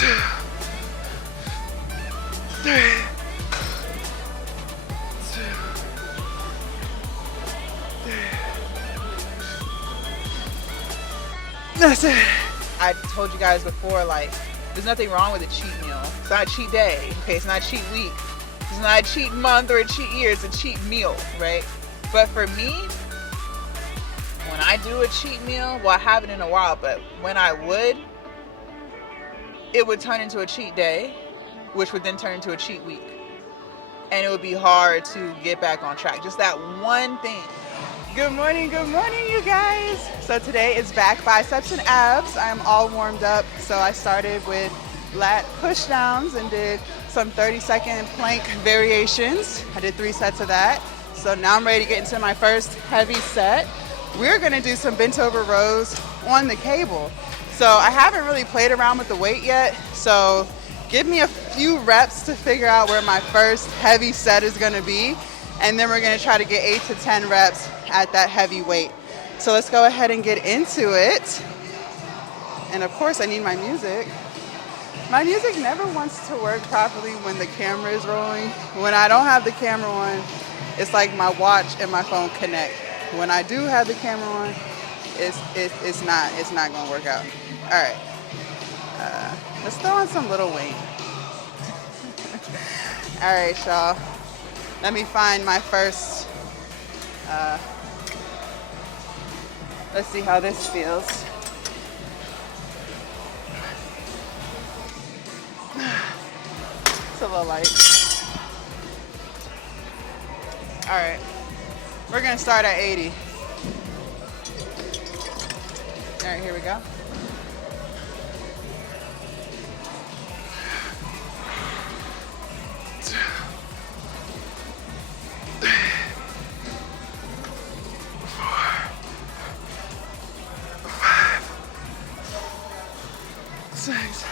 2, 3, 2, 3. That's it. I told you guys before, like, there's nothing wrong with a cheat meal. It's not a cheat day, okay? It's not a cheat week. It's not a cheat month or a cheat year. It's a cheat meal, right? But for me, when I do a cheat meal, well, I haven't in a while, but when I would, it would turn into a cheat day, which would then turn into a cheat week. And it would be hard to get back on track. Just that one thing. Good morning, you guys. So today is back biceps and abs. I'm all warmed up. So I started with lat push downs and did some 30-second plank variations. I did 3 sets of that. So now I'm ready to get into my first heavy set. We're gonna do some bent over rows on the cable. So I haven't really played around with the weight yet. So give me a few reps to figure out where my first heavy set is gonna be. And then we're gonna try to get 8 to 10 reps at that heavy weight. So let's go ahead and get into it. And of course I need my music. My music never wants to work properly when the camera is rolling. When I don't have the camera on, it's like my watch and my phone connect. When I do have the camera on, it's not gonna work out. All right, let's throw on some Little Wayne. All right, y'all. Let me find my first. Let's see how this feels. It's a little light. All right, we're gonna start at 80. All right, here we go. Six.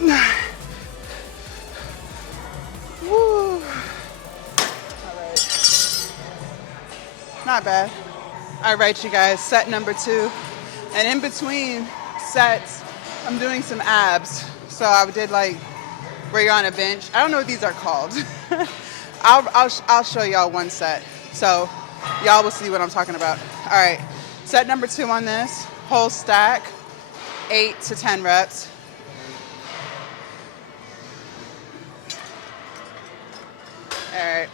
Nine. Woo. All right. Not bad. All right, you guys, set number 2. And in between sets, I'm doing some abs. So I did like where you're on a bench. I don't know what these are called. I'll show y'all one set. So y'all will see what I'm talking about. All right, set number 2 on this. Whole stack, 8 to 10 reps. All right,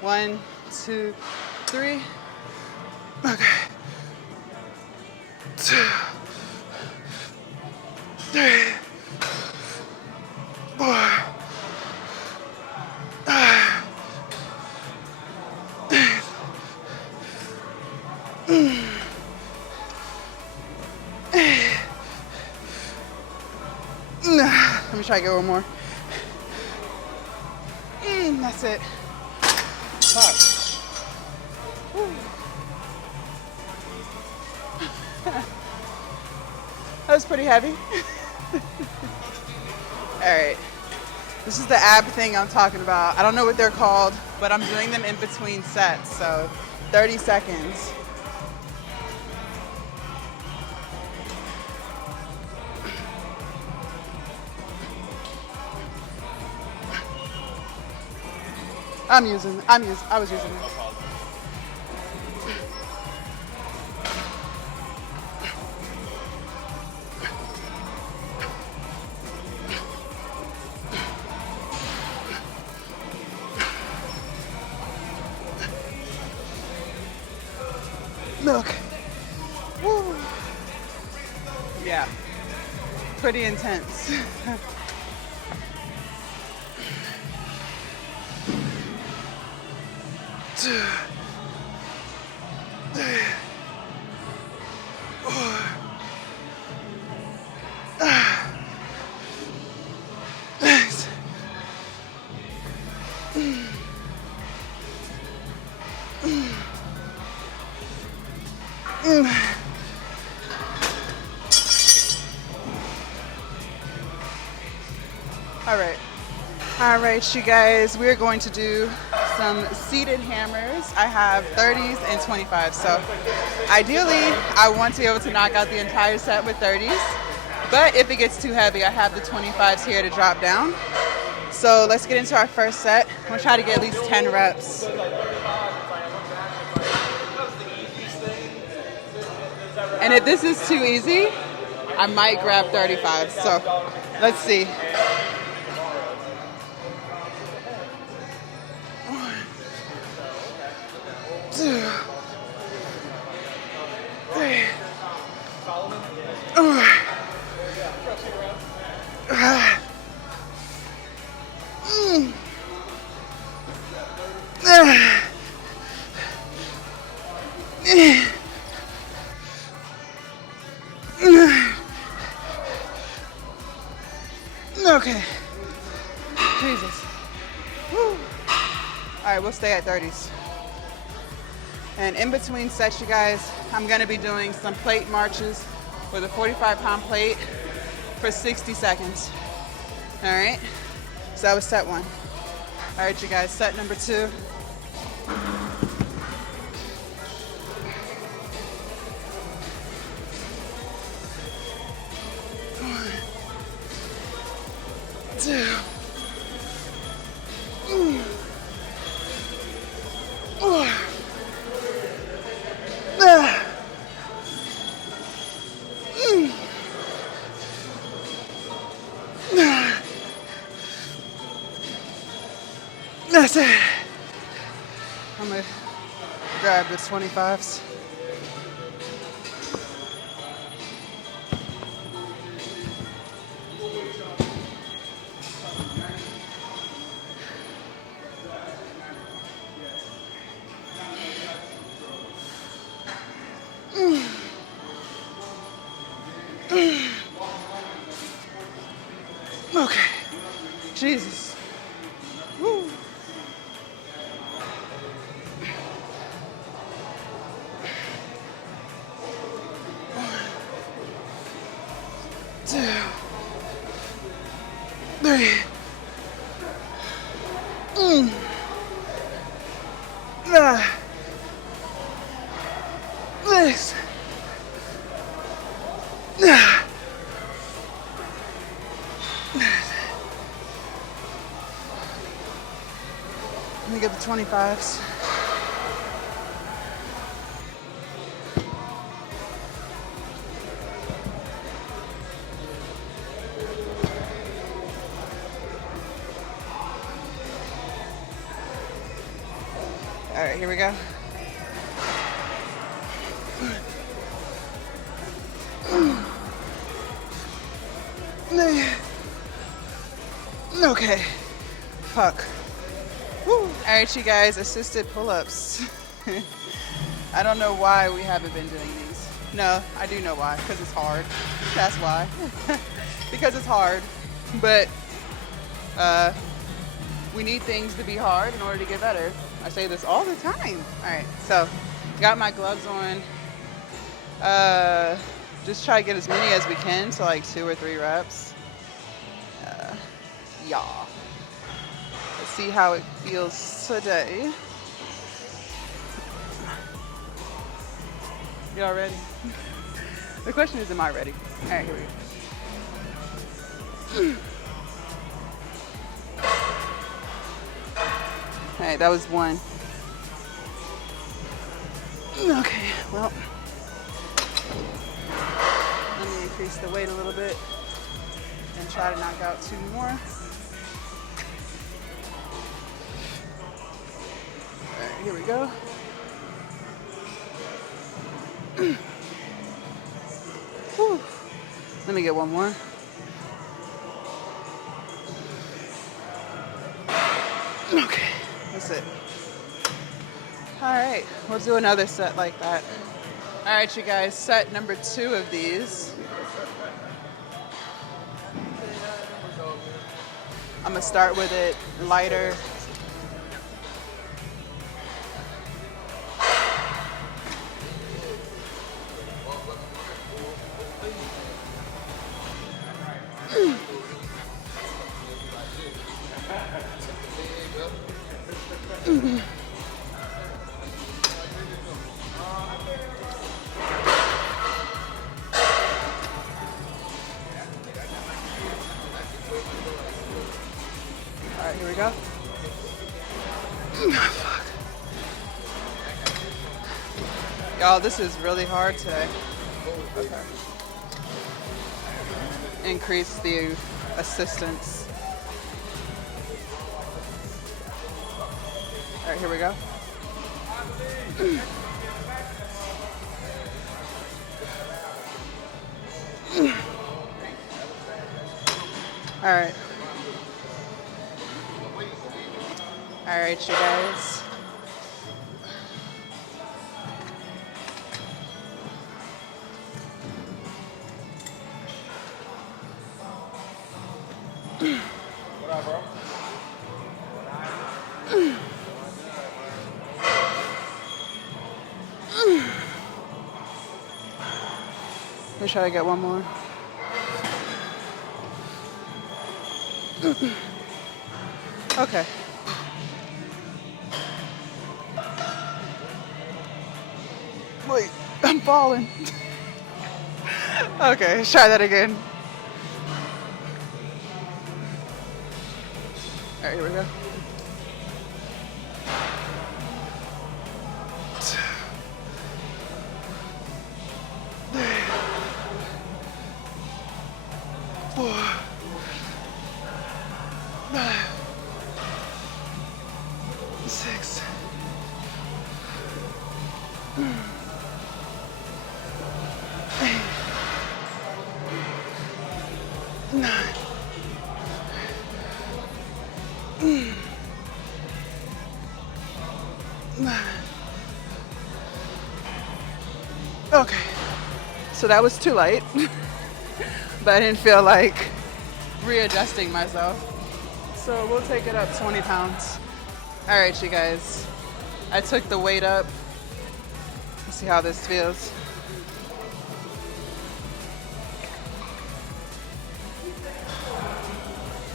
1, 2, 3. Okay. 2, 3, 4. Let me try to get one more. That's it. That was pretty heavy. All right. This is the ab thing I'm talking about. I don't know what they're called, but I'm doing them in between sets, so 30 seconds. I was using it. Look. Woo. Yeah. Pretty intense. Two, 3, 4. Thanks. All right, you guys, we're going to do some seated hammers. I have 30s and 25s. So ideally, I want to be able to knock out the entire set with 30s. But if it gets too heavy, I have the 25s here to drop down. So let's get into our first set. I'm going to try to get at least 10 reps. And if this is too easy, I might grab 35. So let's see. 1, 2, 3. Okay. Jesus. Woo. All right, we'll stay at 30s. And in between sets, you guys, I'm gonna be doing some plate marches with a 45-pound plate for 60 seconds. All right, so that was set 1. All right, you guys, set number 2. 2. That's it. I'm gonna grab the 25s. Okay. Jesus. Woo. Two, 3. This. Let me get the 25s. All right, here we go. Okay. Fuck. Woo. All right, you guys, assisted pull-ups. I don't know why we haven't been doing these. No, I do know why, because it's hard. That's why. Because it's hard. But we need things to be hard in order to get better. I say this all the time. All right, so got my gloves on. Just try to get as many as we can, so like 2 or 3 reps. Yeah. Let's see how it feels today. Y'all ready? The question is, am I ready? All right, here we go. All right, that was 1. Okay, well, let me increase the weight a little bit and try to knock out 2 more. All right, here we go. Whew. Let me get 1 more. Okay, that's it. All right, we'll do another set like that. All right, you guys, set number 2 of these. I'm gonna start with it lighter. All right, here we go. Fuck. Y'all, this is really hard today. Okay. Increase the assistance. All right, here we go. All right. All right, you guys. What up, bro? Let me try to get one more. Okay. Wait, I'm falling. Okay, let's try that again. All right, here we go. Six. Eight. 9. Okay. So that was too light. But I didn't feel like readjusting myself. So we'll take it up 20 pounds. All right, you guys. I took the weight up. Let's see how this feels.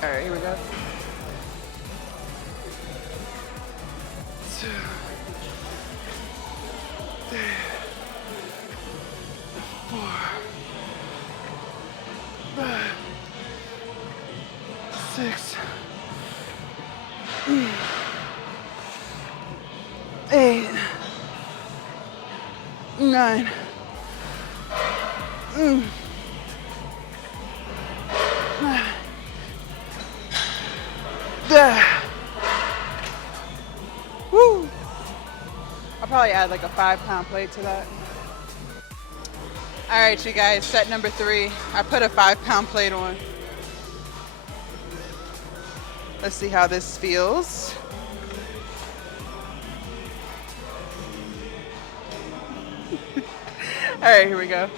All right, here we go. 2, 3, 4, 5, 6, 8, 9. Woo! I'll probably add like a 5-pound plate to that. All right, you guys, set number 3. I put a 5-pound plate on. Let's see how this feels. All right, here we go.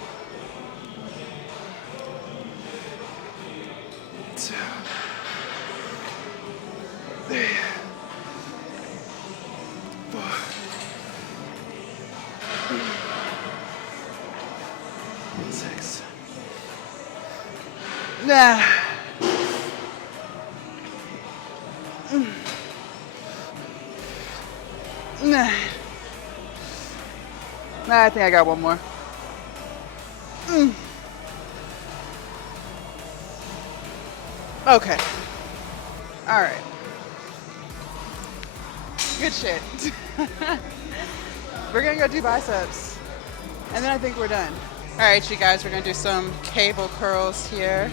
2, 3, 4, 6. Nah. Nah. Nah, I think I got one more. Okay. All right. Good shit. We're gonna go do biceps. And then I think we're done. All right, you guys, we're gonna do some cable curls here.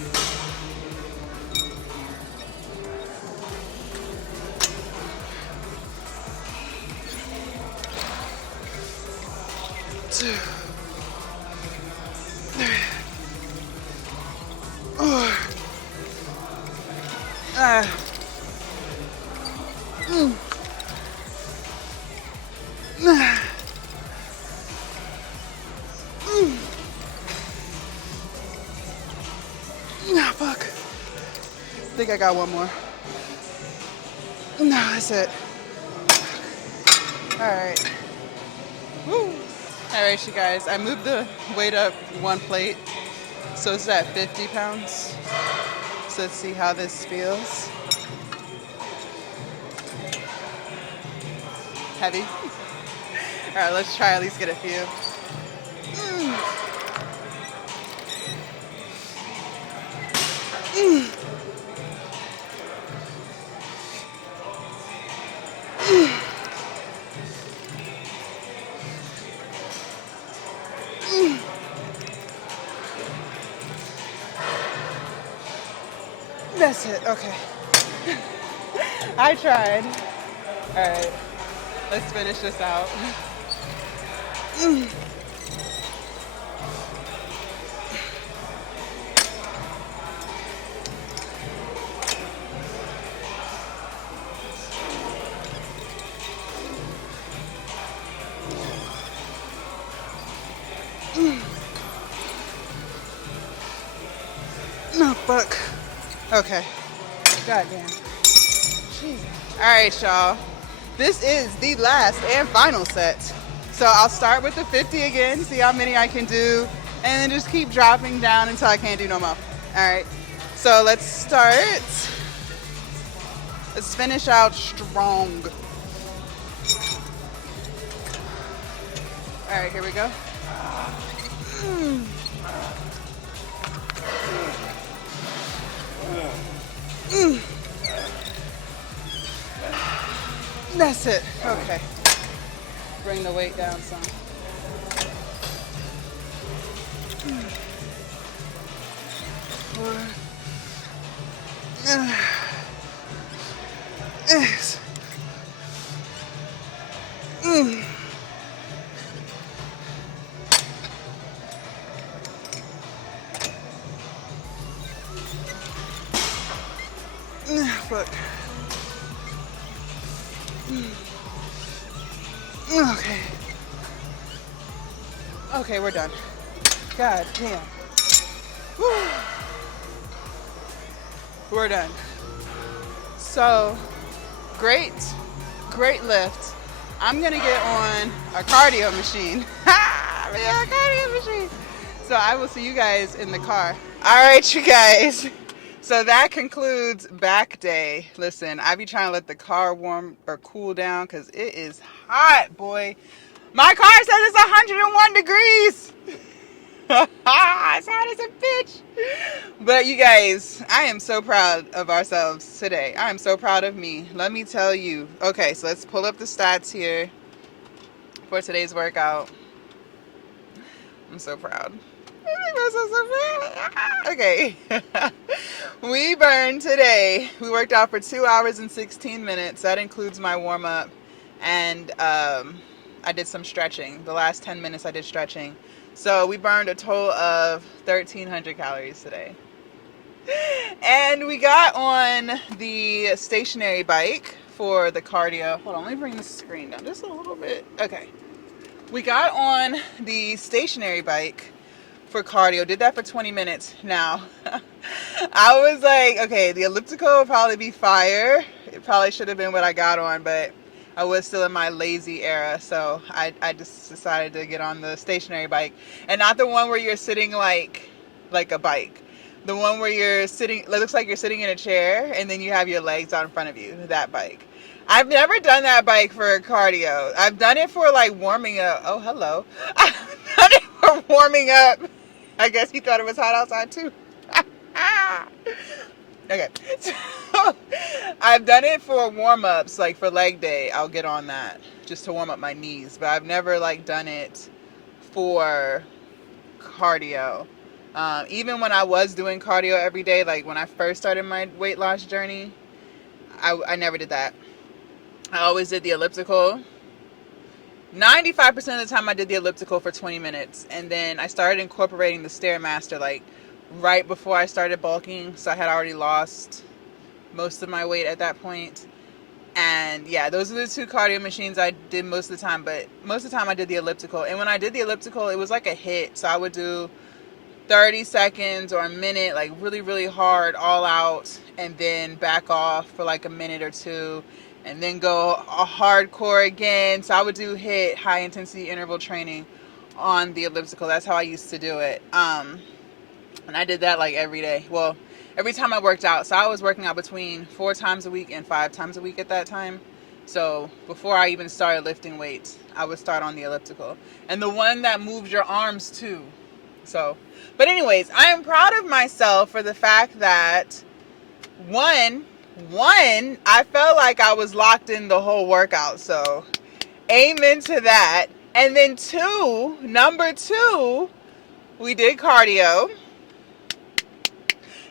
Two, 3, 4. No, fuck. I think I got one more. No, that's it. All right. Woo. All right, you guys. I moved the weight up 1 plate, so it's at 50 pounds. So let's see how this feels. Heavy? All right, let's try at least get a few. That's it, okay. I tried. All right, let's finish this out. No, fuck. Okay. Goddamn. Jeez. All right, y'all. This is the last and final set. So I'll start with the 50 again, see how many I can do, and then just keep dropping down until I can't do no more. All right. So let's start. Let's finish out strong. All right, here we go. That's it. Okay. Bring the weight down some. Fuck. Okay. Okay, we're done. God damn. Whew. We're done. So, great lift. I'm gonna get on a cardio machine. A cardio machine. So I will see you guys in the car. All right, you guys. So that concludes back day. Listen, I be trying to let the car warm or cool down because it is hot, boy. My car says it's 101 degrees. It's hot as a bitch. But you guys, I am so proud of ourselves today. I am so proud of me. Let me tell you. Okay, so let's pull up the stats here for today's workout. I'm so proud. Okay. We burned today. We worked out for 2 hours and 16 minutes. That includes my warm-up. And I did some stretching. The last 10 minutes I did stretching. So we burned a total of 1,300 calories today. And we got on the stationary bike for the cardio. Hold on, let me bring the screen down just a little bit. Okay. We got on the stationary bike for cardio. Did that for 20 minutes. Now, I was like, okay, the elliptical would probably be fire. It probably should have been what I got on, but I was still in my lazy era, so I just decided to get on the stationary bike. And not the one where you're sitting like a bike. The one where you're sitting, it looks like you're sitting in a chair, and then you have your legs out in front of you, that bike. I've never done that bike for cardio. I've done it for like warming up. Oh, hello. I've done it for warming up. I guess he thought it was hot outside too. Okay. So, I've done it for warm-ups, like for leg day. I'll get on that just to warm up my knees. But I've never like done it for cardio. Even when I was doing cardio every day, like when I first started my weight loss journey, I never did that. I always did the elliptical. 95% of the time I did the elliptical for 20 minutes. And then I started incorporating the Stairmaster like right before I started bulking. So I had already lost most of my weight at that point. And yeah, those are the two cardio machines I did most of the time. But most of the time I did the elliptical. And when I did the elliptical, it was like a hit. So I would do 30 seconds or a minute, like really, really hard, all out. And then back off for like a minute or two. And then go hardcore again. So I would do HIIT, high intensity interval training, on the elliptical. That's how I used to do it. And I did that like every day. Well, every time I worked out. So I was working out between 4 times a week and 5 times a week at that time. So before I even started lifting weights, I would start on the elliptical. And the one that moves your arms too. So, but anyways, I am proud of myself for the fact that one, I felt like I was locked in the whole workout. So amen to that. And then number two, we did cardio.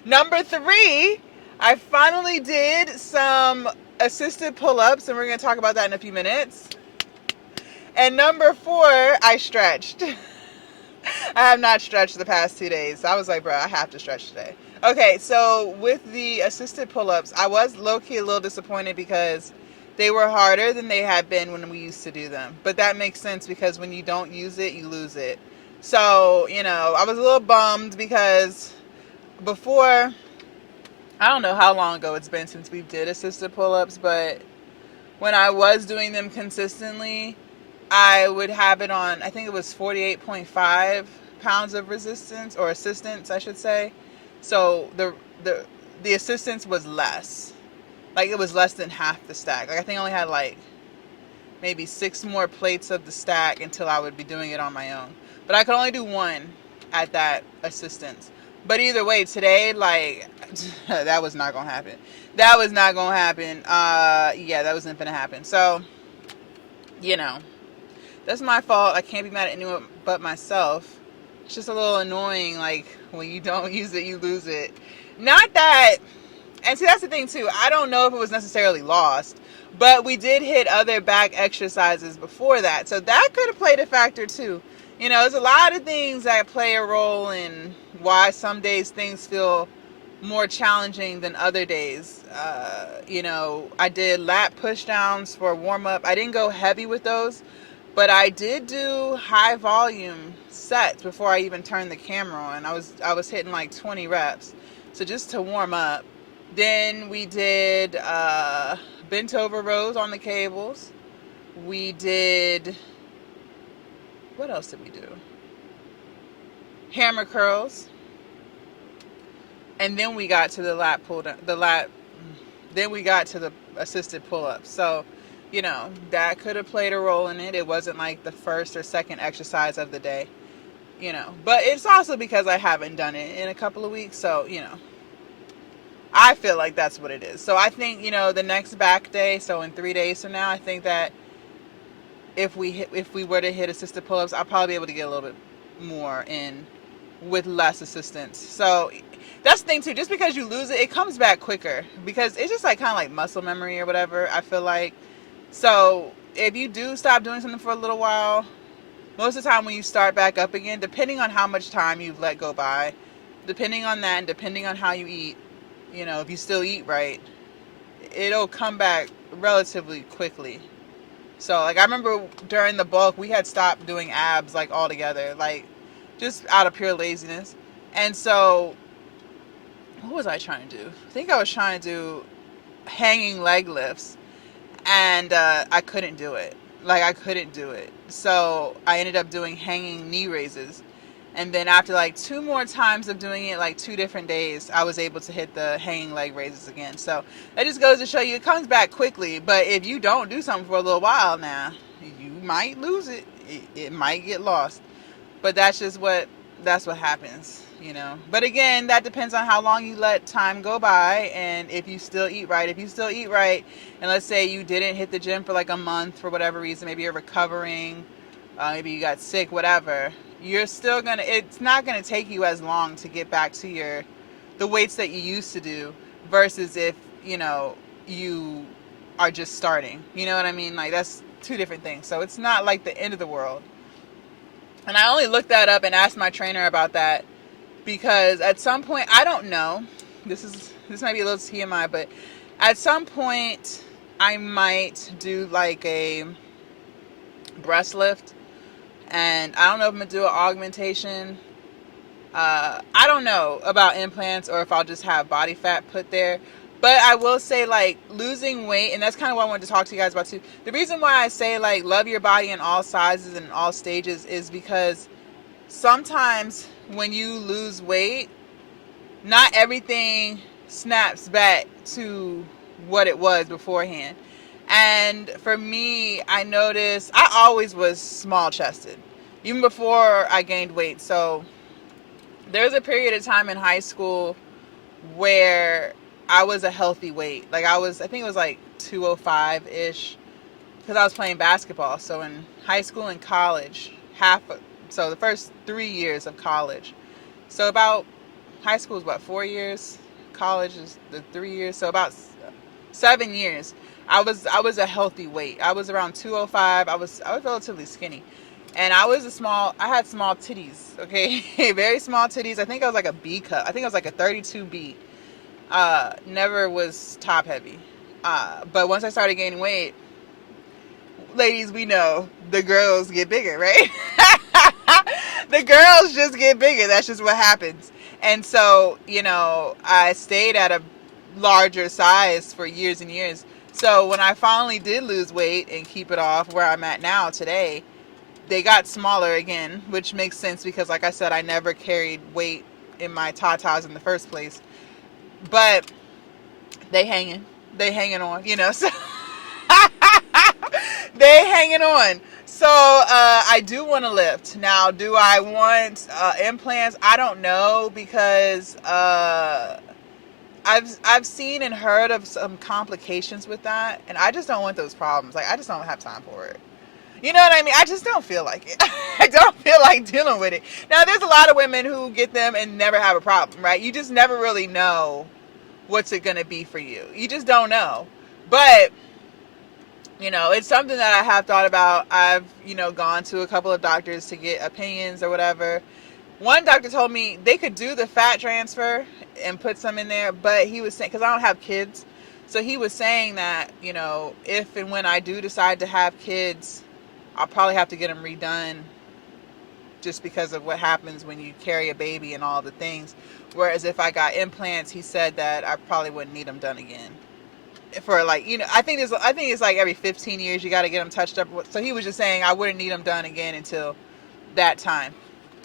Number three, I finally did some assisted pull-ups, and we're going to talk about that in a few minutes. And number four, I stretched. I have not stretched the past 2 days. I was like, bro, I have to stretch today. Okay, so with the assisted pull-ups, I was low-key a little disappointed because they were harder than they had been when we used to do them. But that makes sense because when you don't use it, you lose it. So, I was a little bummed because before, I don't know how long ago it's been since we did assisted pull-ups, but when I was doing them consistently, I would have it on, I think it was 48.5 pounds of resistance, or assistance, I should say. So the assistance was less. Like, it was less than half the stack. Like, I think I only had like maybe 6 more plates of the stack until I would be doing it on my own. But I could only do one at that assistance. But either way, today, like, that was not going to happen. That was not going to happen. Yeah, that wasn't going to happen. So, that's my fault. I can't be mad at anyone but myself. It's just a little annoying, like, when you don't use it, you lose it. Not that, and see, that's the thing, too. I don't know if it was necessarily lost, but we did hit other back exercises before that. So that could have played a factor, too. There's a lot of things that play a role in why some days things feel more challenging than other days. I did lat push downs for warm up. I didn't go heavy with those, but I did do high volume sets before I even turned the camera on. I was hitting like 20 reps. So just to warm up. Then we did bent over rows on the cables. We did, what else did we do? Hammer curls. And then we got to the lat pull down, then we got to the assisted pull-ups. So, that could have played a role in it. It wasn't like the first or second exercise of the day, But it's also because I haven't done it in a couple of weeks. So, I feel like that's what it is. So I think, the next back day, so in 3 days from now, I think that if we were to hit assisted pull-ups, I'll probably be able to get a little bit more in with less assistance. So that's the thing too. Just because you lose it, it comes back quicker because it's just like kind of like muscle memory or whatever, I feel like. So if you do stop doing something for a little while, most of the time when you start back up again, depending on how much time you've let go by, depending on that and depending on how you eat, if you still eat right, it'll come back relatively quickly. So like I remember during the bulk, we had stopped doing abs like altogether, like just out of pure laziness. And so what was I trying to do? I think I was trying to do hanging leg lifts, and I couldn't do it. Like, I couldn't do it. So I ended up doing hanging knee raises. And then after like 2 more times of doing it, like 2 different days, I was able to hit the hanging leg raises again. So that just goes to show you it comes back quickly. But if you don't do something for a little while now, you might lose it. It might get lost. But that's what happens, But again, that depends on how long you let time go by and if you still eat right. If you still eat right, and let's say you didn't hit the gym for like a month for whatever reason, maybe you're recovering, maybe you got sick, whatever, you're still it's not gonna take you as long to get back to the weights that you used to do versus if, you are just starting. You know what I mean? Like, that's 2 different things. So it's not like the end of the world. And I only looked that up and asked my trainer about that because at some point, I don't know, this might be a little TMI, but at some point I might do like a breast lift, and I don't know if I'm gonna do an augmentation. I don't know about implants or if I'll just have body fat put there. But I will say, like, losing weight, and that's kind of what I wanted to talk to you guys about too. The reason why I say, like, love your body in all sizes and all stages is because sometimes when you lose weight, not everything snaps back to what it was beforehand. And for me, I noticed I always was small chested, even before I gained weight. So there was a period of time in high school where I was a healthy weight. Like I think it was like 205 ish, because I was playing basketball. So in high school and college, so the first 3 years of college. So about high school is what, 4 years? College is the 3 years. So about 7 years. I was a healthy weight. I was around 205. I was relatively skinny. And I had small titties, okay? Very small titties. I think I was like a B cup. I think I was like a 32B. Never was top heavy. But once I started gaining weight, ladies, we know the girls get bigger, right? The girls just get bigger. That's just what happens. And so, I stayed at a larger size for years and years. So when I finally did lose weight and keep it off where I'm at now today, they got smaller again, which makes sense because, like I said, I never carried weight in my tatas in the first place. But they hanging on, so they hanging on. So I do want to lift. Now, do I want implants? I don't know, because I've seen and heard of some complications with that, and I just don't want those problems. Like, I just don't have time for it. You know what I mean? I just don't feel like it. I don't feel like dealing with it. Now, there's a lot of women who get them and never have a problem, right? You just never really know what's it going to be for you. You just don't know. But, it's something that I have thought about. I've, gone to a couple of doctors to get opinions or whatever. One doctor told me they could do the fat transfer and put some in there, but he was saying, because I don't have kids, so he was saying that, if and when I do decide to have kids, I'll probably have to get them redone, just because of what happens when you carry a baby and all the things. Whereas if I got implants, he said that I probably wouldn't need them done again. For like, I think it's like every 15 years you got to get them touched up. So he was just saying I wouldn't need them done again until that time.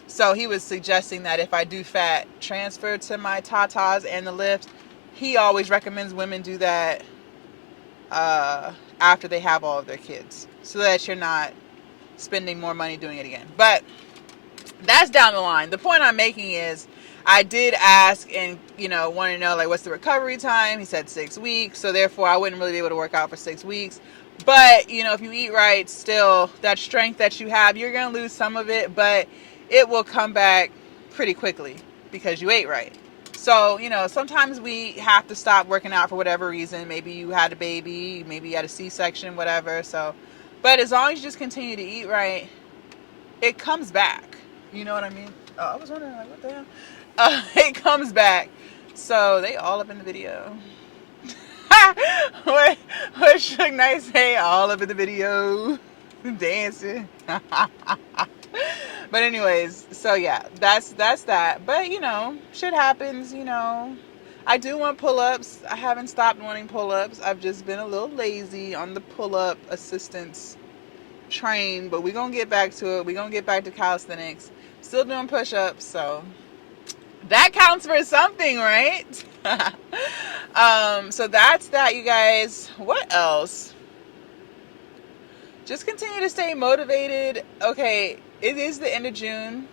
So he was suggesting that if I do fat transfer to my tatas and the lifts, he always recommends women do that after they have all of their kids, so that you're not spending more money doing it again. But that's down the line. The point I'm making is, I did ask and, want to know, like, what's the recovery time? He said 6 weeks. So therefore, I wouldn't really be able to work out for 6 weeks. But, if you eat right, still, that strength that you have, you're going to lose some of it, but it will come back pretty quickly because you ate right. So, sometimes we have to stop working out for whatever reason. Maybe you had a baby, maybe you had a C-section, whatever. So, but as long as you just continue to eat right, it comes back. You know what I mean? Oh, I was wondering, like, what the hell? It comes back. So they all up in the video. what Suge Knight say? All up in the video, dancing. But anyways, so yeah, that's that. But shit happens. I do want pull-ups. I haven't stopped wanting pull-ups. I've just been a little lazy on the pull-up assistance train. But we're gonna get back to it. We're gonna get back to calisthenics. Still doing push-ups, so that counts for something, right? So that's that, you guys. What else? Just continue to stay motivated. Okay, it is the end of June,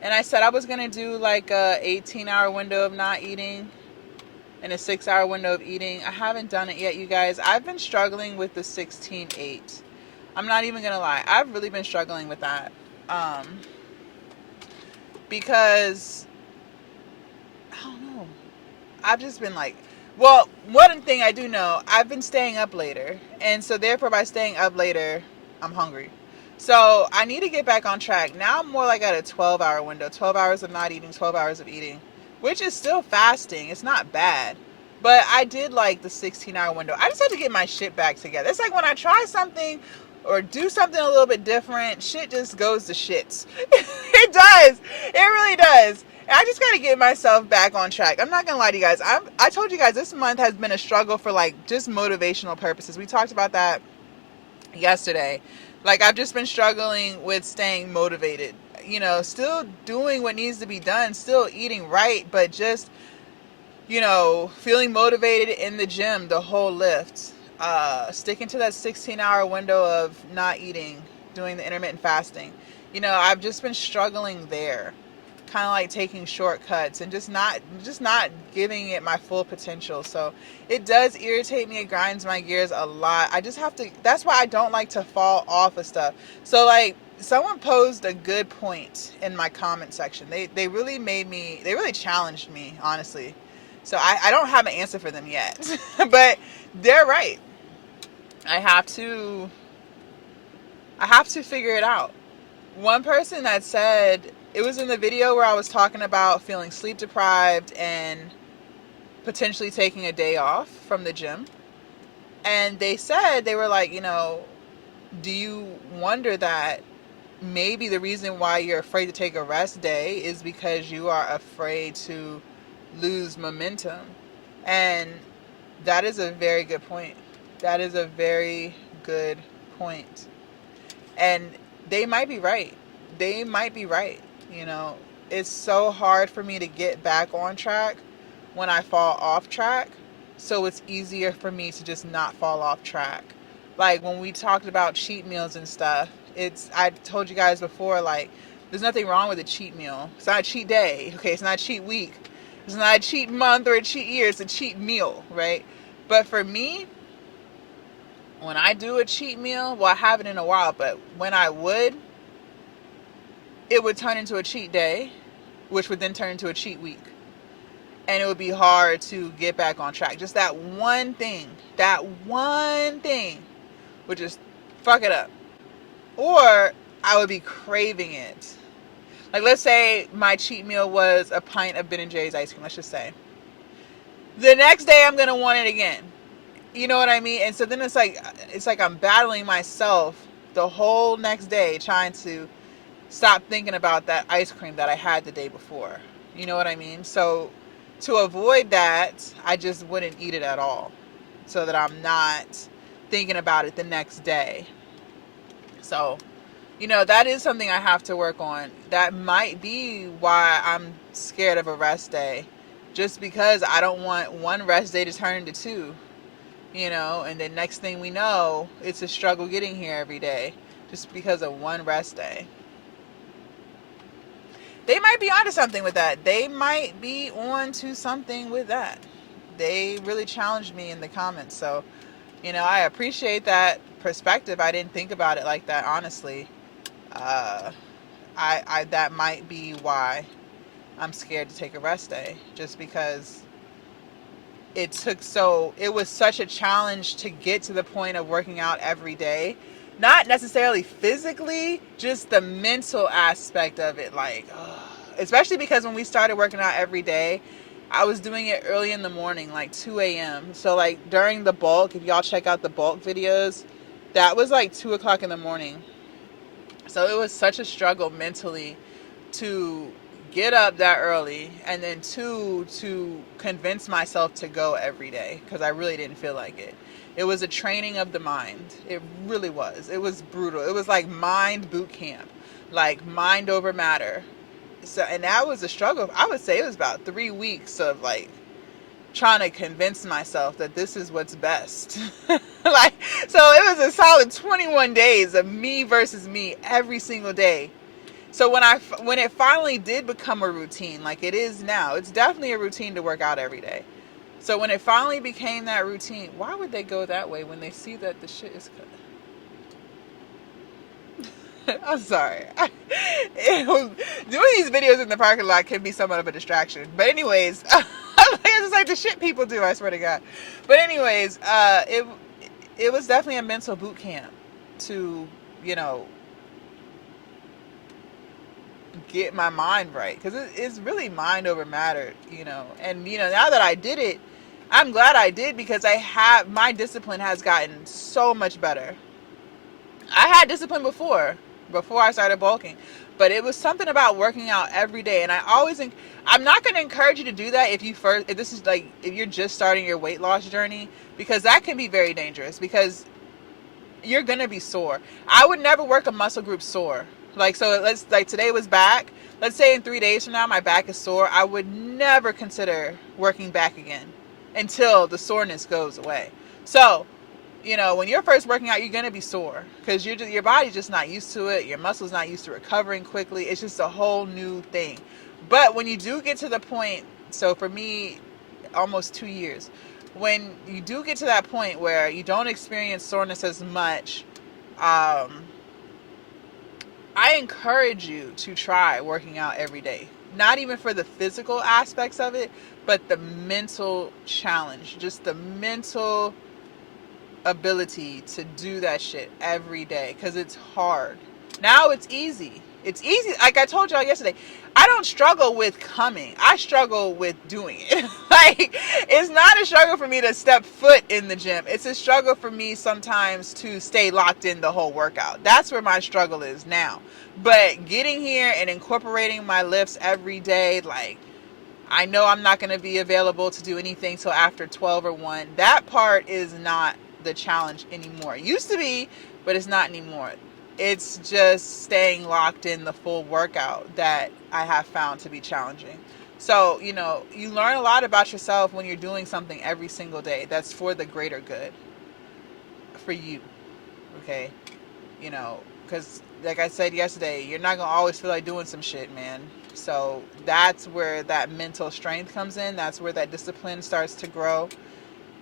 and I said I was gonna do like a 18-hour window of not eating and a 6-hour window of eating. I haven't done it yet, you guys. I've been struggling with the 16-8. I'm not even gonna lie. I've really been struggling with that. Because I don't know. I've just been like, well, one thing I do know, I've been staying up later. And so therefore, by staying up later, I'm hungry. So I need to get back on track. Now I'm more like at a 12-hour window. 12 hours of not eating, 12 hours of eating. Which is still fasting. It's not bad. But I did like the 16-hour window. I just had to get my shit back together. It's like when I try something or do something a little bit different, shit just goes to shits. It does. It really does. And I just got to get myself back on track. I'm not going to lie to you guys. I told you guys this month has been a struggle for like just motivational purposes. We talked about that yesterday. Like, I've just been struggling with staying motivated. Still doing what needs to be done. Still eating right. But just, feeling motivated in the gym, the whole lift. sticking to that 16-hour window of not eating, doing the intermittent fasting. I've just been struggling there, kind of like taking shortcuts and just not giving it my full potential. So it does irritate me. It grinds my gears a lot. I just have to. That's why I don't like to fall off of stuff. So like someone posed a good point in my comment section. They really challenged me, honestly. So I don't have an answer for them yet, but they're right. I have to figure it out. One person that said, it was in the video where I was talking about feeling sleep deprived and potentially taking a day off from the gym. And they said, they were like, do you wonder that maybe the reason why you're afraid to take a rest day is because you are afraid to lose momentum? And that is a very good point. That is a very good point. And they might be right. It's so hard for me to get back on track when I fall off track. So it's easier for me to just not fall off track. Like when we talked about cheat meals and stuff, I told you guys before, like, there's nothing wrong with a cheat meal. It's not a cheat day, okay? It's not a cheat week. It's not a cheat month or a cheat year. It's a cheat meal, right? But for me, when I do a cheat meal, well, I haven't in a while, but when I would, it would turn into a cheat day, which would then turn into a cheat week. And it would be hard to get back on track. Just that one thing would just fuck it up. Or I would be craving it. Like, let's say my cheat meal was a pint of Ben & Jerry's ice cream, let's just say. The next day, I'm going to want it again. You know what I mean? And so then it's like I'm battling myself the whole next day trying to stop thinking about that ice cream that I had the day before. You know what I mean? So to avoid that, I just wouldn't eat it at all, so that I'm not thinking about it the next day. So, that is something I have to work on. That might be why I'm scared of a rest day, just because I don't want one rest day to turn into two. And then next thing we know, it's a struggle getting here every day just because of one rest day. They might be onto something with that. They might be on to something with that. They really challenged me in the comments. So, I appreciate that perspective. I didn't think about it like that, honestly. That might be why I'm scared to take a rest day, just because it was such a challenge to get to the point of working out every day. Not necessarily physically, just the mental aspect of it. Like, especially because when we started working out every day, I was doing it early in the morning, like 2 a.m. So like during the bulk, if y'all check out the bulk videos, that was like 2 o'clock in the morning. So it was such a struggle mentally to get up that early, and then two, to convince myself to go every day, because I really didn't feel like it. It was a training of the mind. It really was. It was brutal. It was like mind boot camp, like mind over matter. So, and that was a struggle. I would say it was about 3 weeks of like trying to convince myself that this is what's best. So it was a solid 21 days of me versus me every single day. So when it finally did become a routine, like it is now, it's definitely a routine to work out every day. So when it finally became that routine, why would they go that way when they see that the shit is cut? I'm sorry. Doing these videos in the parking lot can be somewhat of a distraction. But anyways, it's like the shit people do, I swear to God. But anyways, it was definitely a mental boot camp to, get my mind right, because it's really mind over matter, and now that I did it, I'm glad I did, because my discipline has gotten so much better. I had discipline before I started bulking, but it was something about working out every day. And I'm not going to encourage you to do that if you're just starting your weight loss journey, because that can be very dangerous, because you're going to be sore. I would never work a muscle group sore. Today was back. Let's say in 3 days from now, my back is sore. I would never consider working back again until the soreness goes away. So you know, when you're first working out, you're going to be sore because your body's just not used to it. Your muscles not used to recovering quickly. It's just a whole new thing. But when you do get to the point, so for me, almost 2 years, when you do get to that point where you don't experience soreness as much, I encourage you to try working out every day. Not even for the physical aspects of it, but the mental challenge, just the mental ability to do that shit every day, because it's hard. Now it's easy. It's easy. Like I told y'all yesterday, I don't struggle with coming. I struggle with doing it. Like, it's not a struggle for me to step foot in the gym. It's a struggle for me sometimes to stay locked in the whole workout. That's where my struggle is now. But getting here and incorporating my lifts every day, like, I know I'm not going to be available to do anything till after 12 or 1. That part is not the challenge anymore. It used to be, but it's not anymore. It's just staying locked in the full workout that I have found to be challenging. So, you know, you learn a lot about yourself when you're doing something every single day that's for the greater good, for you, okay? You know, because like I said yesterday, you're not going to always feel like doing some shit, man. So that's where that mental strength comes in. That's where that discipline starts to grow.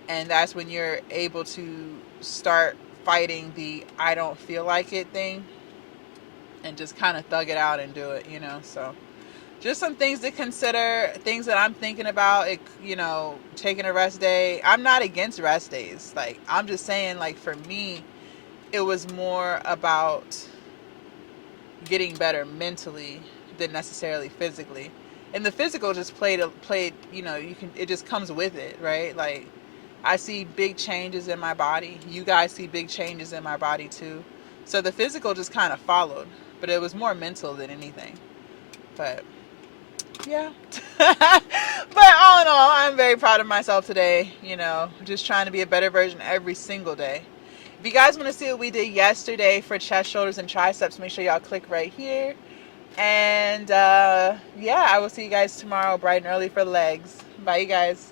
And that's when you're able to start fighting the I don't feel like it thing and just kind of thug it out and do it, you know. So just some things to consider, things that I'm thinking about, it, you know, taking a rest day. I'm not against rest days. Like, I'm just saying, like, for me, it was more about getting better mentally than necessarily physically. And the physical just played, you know, it just comes with it, right? Like, I see big changes in my body. You guys see big changes in my body too. So the physical just kind of followed, but it was more mental than anything. But yeah. But all in all, I'm very proud of myself today. You know, just trying to be a better version every single day. If you guys want to see what we did yesterday for chest, shoulders, and triceps, make sure y'all click right here. And yeah, I will see you guys tomorrow bright and early for legs. Bye, you guys.